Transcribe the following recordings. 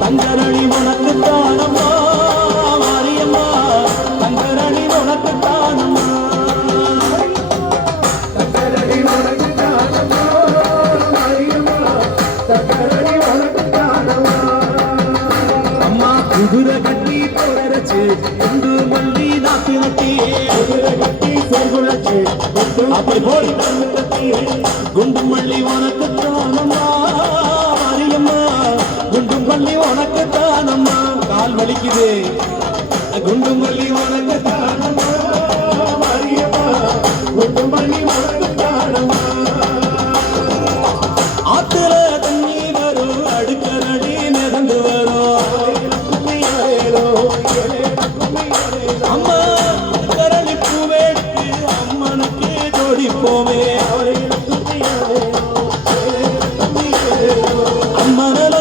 தங்கரணி உனக்கு தானம்மா மாரியம்மா தங்கரணி உனக்கு தானம்மா தங்கரணி உனக்கு தானம்மா மாரியம்மா தங்கரணி உனக்கு தானம்மா அம்மா குதிரை கட்டி போறச்சு குண்டு மல்லி நாத்து நட்டி குதிரை கட்டி சேர்குளச்சு அப்படி போய் குண்டு மல்லி உனக்கு தானம்மா மாரியம்மா குண்டு மல்லி உனக்கு தானம்மா கால் வலிக்குது குண்டு மல்லி உனக்கு தானம்மா மாரியம்மா குண்டு மல்லி உனக்கு தானம்மா ஆத்துல தண்ணி வரும் அடுக்கரடி மிதந்து வரும் அம்மா கரளி பூவேட்டு அம்மனுக்கு ஜோடிப்போமே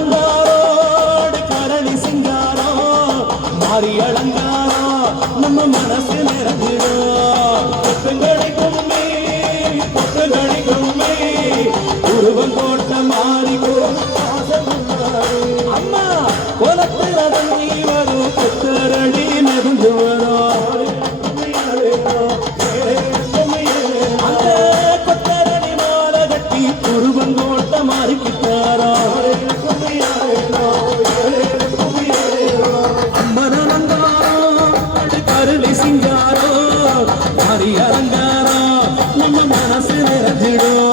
அம்மனலங்காரோடு கரளி சிங்காரோ மாறி அலங்காரோ நம்ம மனசு நிறைஞ்சிடும் கொட்டங்கடி கும்மி உருவம் கோட்ட மாறிக்கோ அம்மா கோலத்தில் அதங்கி வரும் கொத்தரடி நெருந்து வரும் அந்த கொத்தரடி மாலை கட்டி உருவம் கோட்ட மாறிக்கிட்டாரோ அம்மனலங்காரோ கருளி சிங்காரோ மாறி அலங்காரோ நம்ம மனசு நிறைஞ்சிடும்